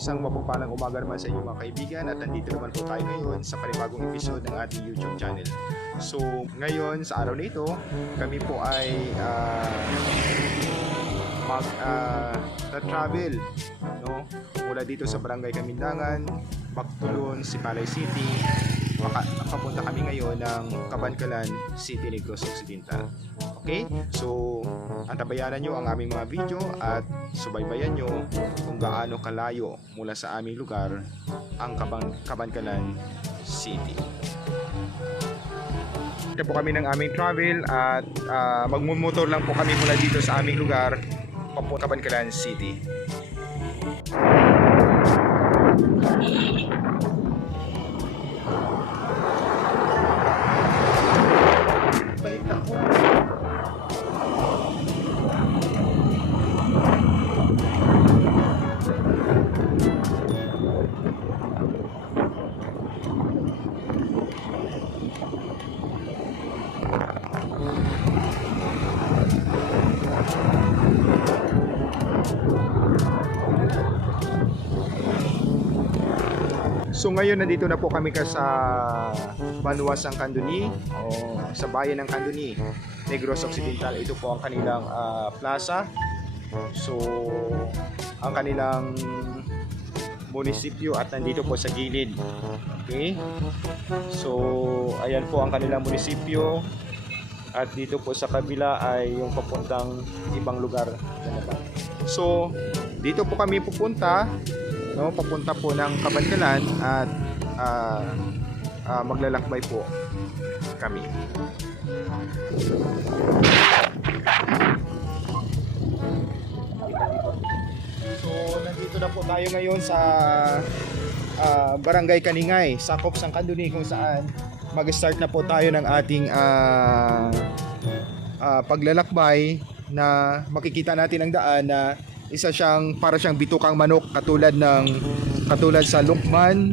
Isang mapagpalang umaga naman sa inyo mga kaibigan, at nandito naman po tayo ngayon sa panibagong episode ng ating YouTube channel. So ngayon sa araw na ito, kami po ay travel, no? Mula dito sa Barangay Kamindangan, Bactulon, Sipalay City. Papunta kami ngayon ng Cabancalan City, Negros Occidental. Okay? So, antabayanan nyo ang aming mga video at subaybayan nyo kung gaano kalayo mula sa aming lugar ang Cabancalan City. Ito po kami ng aming travel at magmumotor lang po kami mula dito sa aming lugar papunta Cabancalan City. So ngayon nandito na po kami sa Banwas ng Candoni o sa bayan ng Candoni, Negros Occidental. Ito po ang kanilang plaza. So ang kanilang munisipyo at nandito po sa gilid. Okay? So ayan po ang kanilang munisipyo at dito po sa kabila ay yung papuntang ibang lugar na naman. So dito po kami pupunta, no, papunta po ng Cabancalan at maglalakbay po kami. So nandito na po tayo ngayon sa Barangay Kaningay, sakop ng Candoni, kung saan mag-start na po tayo ng ating paglalakbay na makikita natin ang daan na isa siyang para siyang bitukang manok katulad sa Lukban,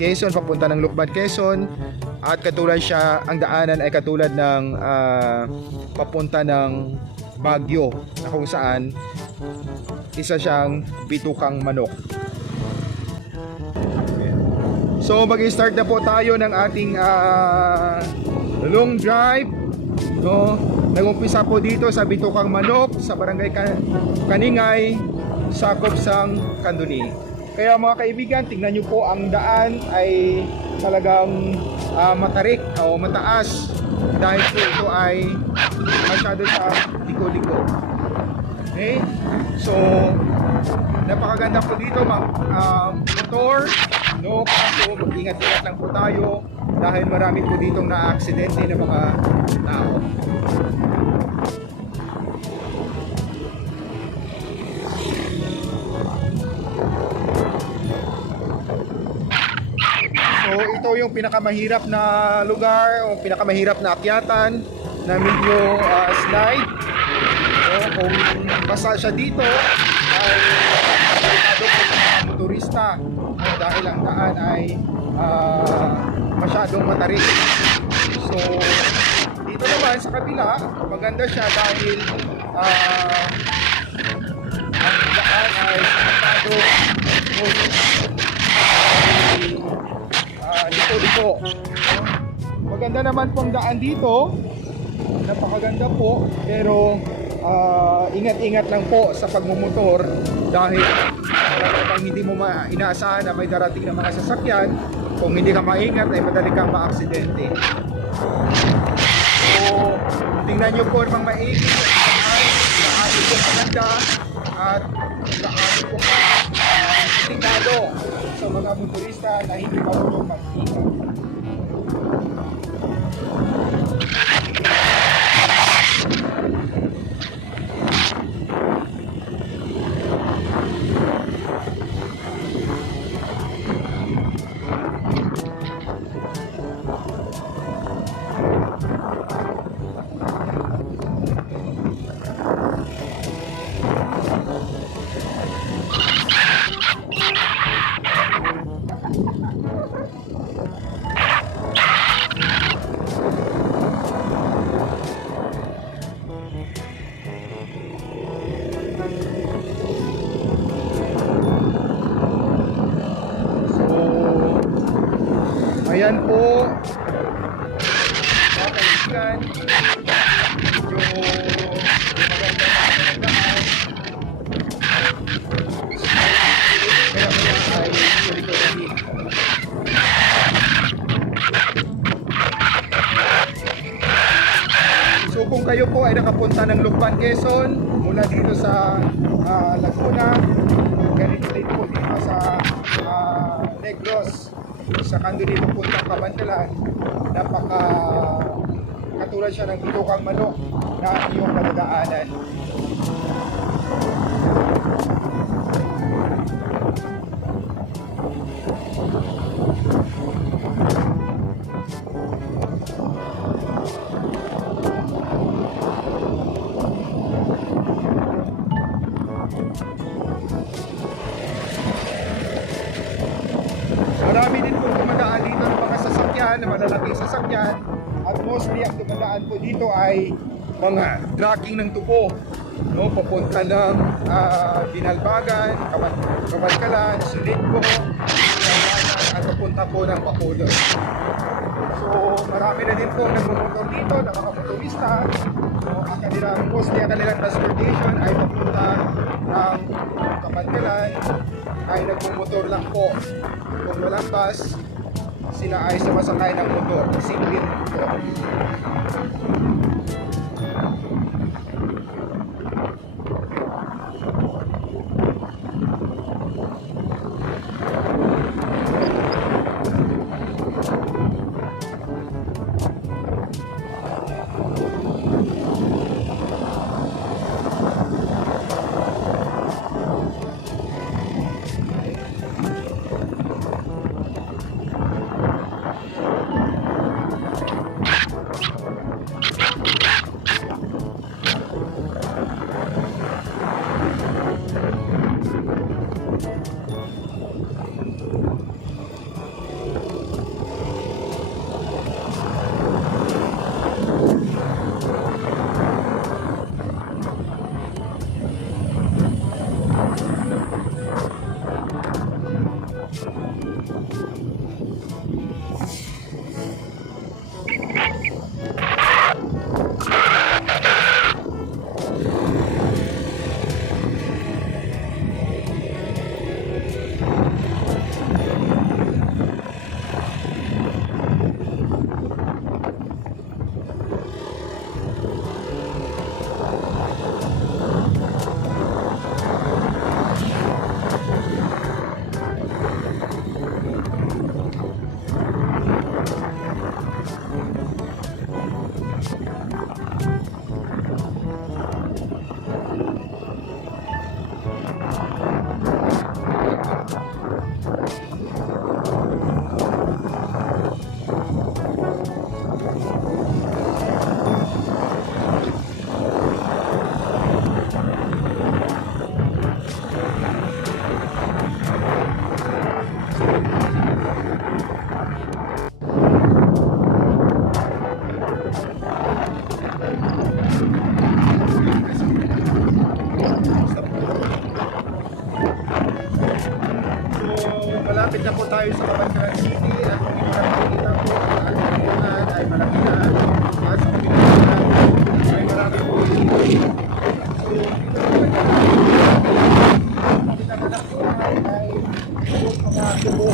Quezon, papunta ng Lukban, Quezon, at katulad siya ang daanan ay katulad ng papunta ng Baguio na kung saan isa siyang bitukang manok. So mag-start na po tayo ng ating long drive, no? Nag-umpisa po dito sa Bitukang Manok sa Barangay Kaningay, sakop sang Candoni. Kaya mga kaibigan, tingnan nyo po ang daan ay talagang matarik o mataas dahil po ito ay masyado sa liko-liko. Okay? So napakaganda po dito motor, no? Kaso mag-ingat-ingat lang po tayo dahil marami po ditong na-aksidente ng mga tao. So ito yung pinakamahirap na lugar o pinakamahirap na akyatan na medyo slide. So kung basa siya dito ay delikado po sa mga motorista dahil ang daan ay masyadong matarik. So dito naman sa kabila maganda siya dahil ang daan ay masyado liko-liko. Maganda naman pong daan dito, napakaganda po, pero ingat-ingat lang po sa pagmumotor dahil kapag hindi mo inaasahan na may darating na mga sasakyan, kung hindi ka maingat ay madali kang maaksidente. So tingnan nyo po namang maigi gaano po maganda at gaano po tingkado sa mga motorista na hindi marunong mag-ingat. Ayan po. Mga kaibigan, yung maganda na daan. Kaya ay tuloy ko na dito. So kung kayo po ay nakapunta ng Lucban, Quezon, mula dito sa Laguna, ganito din po dito sa Negros, sa kanto dito puntang Kabantalan, napaka katulad siya ng bitukang manok na iyong madadaanan. Marami din po dumadaan dito ng mga sasakyan, na malalaking sasakyan, at mostly ang dumadaan po dito ay mga tracking ng tubo, no? Papunta ng Binalbagan, Kabankalan, Silitgo, at papunta po ng Bacolod. So marami na din po nagmumotor dito, nakakamotorista. So ang kanilang, mostly ang kanilang transportation ay papunta ng Kabankalan, ay nagmumotor lang po. Kung walang bus, sila ay sumasakay ng motor, simple motor. Malapit na po tayo sa Kabankalan City at kung makikita po ang kalimutan ay malaki na at sa kalimutan ay marami po dito. So dito po pinaganakuhan ay yung mga tubo.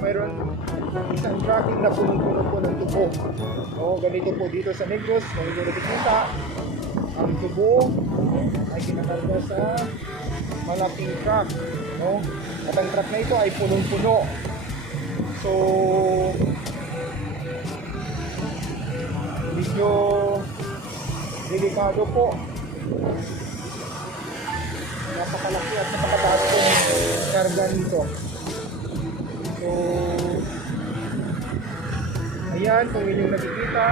Mayroon isang tracking na punong-puno po ng tubo. O, ganito po dito sa Negros, kung hindi nakikita, ang tubo ay kinakarga sa malaking truck. No? At ang truck na ito ay punong-puno. So, medyo delikado po. Napakalaki at napakataas po ang karga nito. So, ayan, kung inyong nakikita,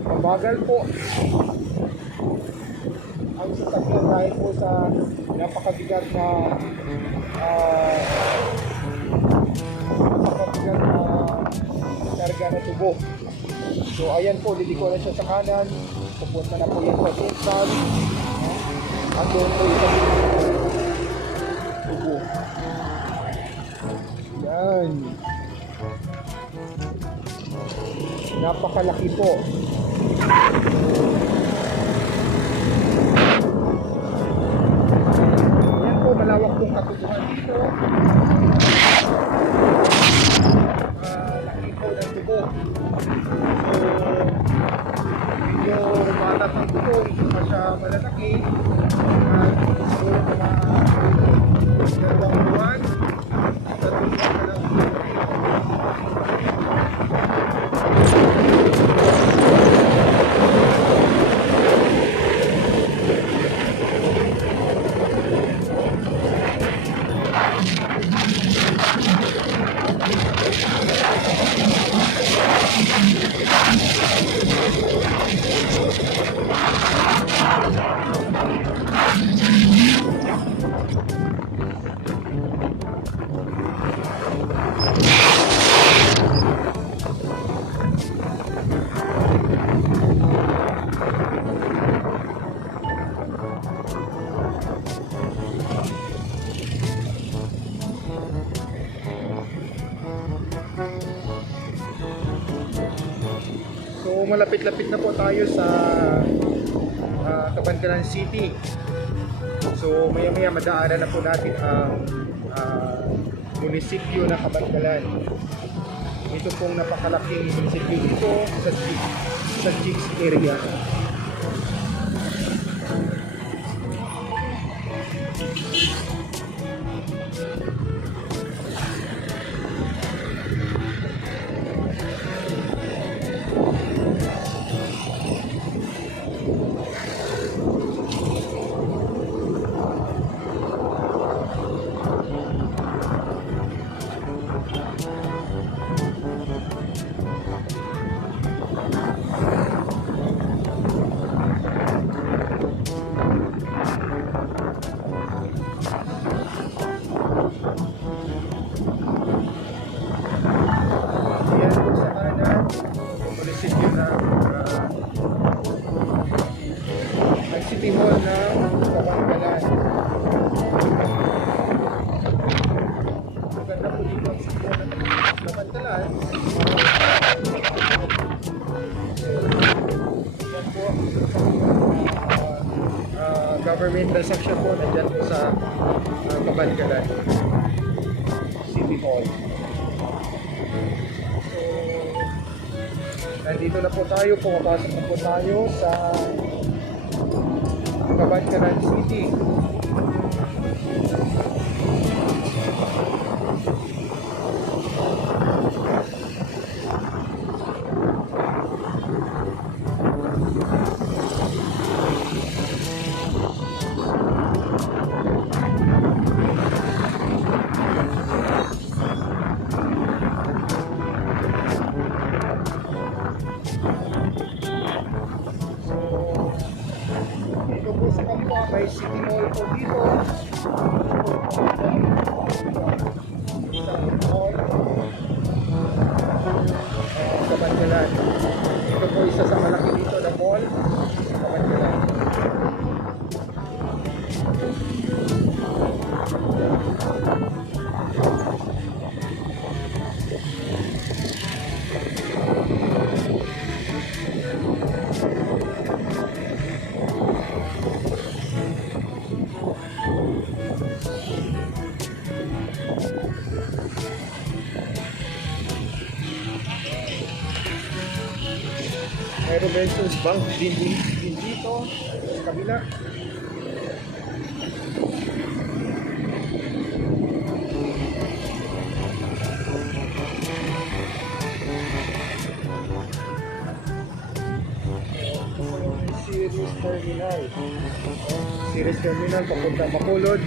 mabagal po. ang sasakyan dahil po sa napakabigat na napakabigat na karga na tubo. So ayan po, liliko na siya sa kanan, pupunta na po yan sa sentral, at doon po isang tubo. Yan. Napakalaki po. Yan po, malawak pong katubuhan dito. Laki po ng tubo. So, medyo malat ang tubo, hindi pa siya malalaki. Siguro mga 2 buwan. So malapit-lapit na po tayo sa Cabancalan City. So maya-maya madaanan na po natin ang munisipyo ng Cabancalan. Ito pong napakalaking munisipyo dito sa Jigs area. City Hall ng Cabancalan. Maganda po dito ang City Hall ng Cabancalan. Yan po governmental section po nandyan po sa Cabancalan City Hall. So nandito na po tayo, pumapasok na po tayo sa Cabancalan City. May City Mall po dito. Isang mall. Cabancalan. Ito po isa sa malaki dito na mall sa Cabancalan. May Robinsons Bank din dito sa kabila. Series Terminal papunta Bacolod.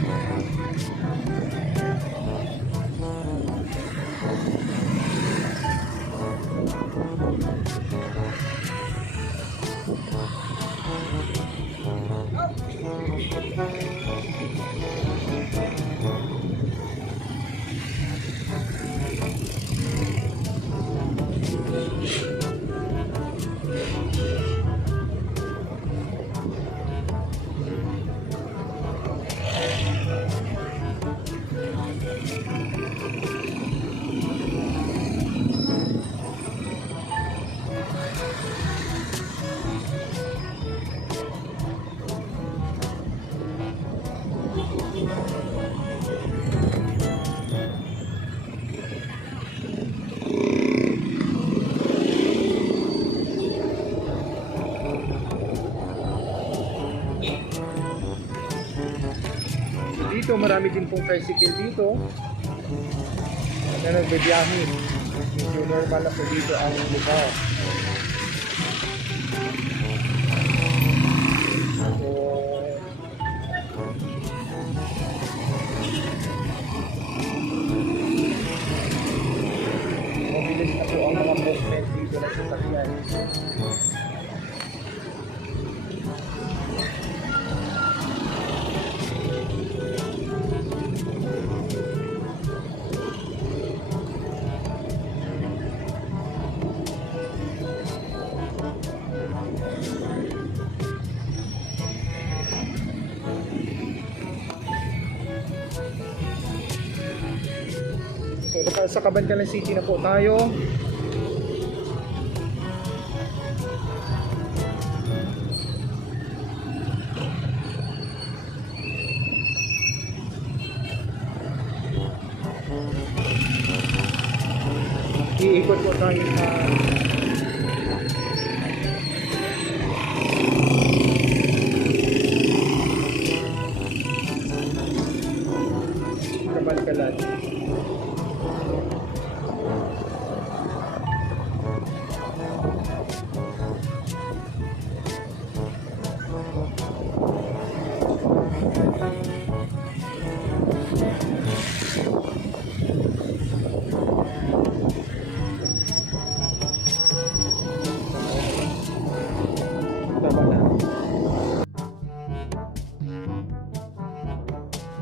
marami din pong tricycle dito na nagbibiyahe. Medyo normal na po dito ang lugar. So, mabilis na po ang mga movement dito na sasakyan. So, sa Cabancalan City na po tayo. Iikot po tayo sa Cabancalan.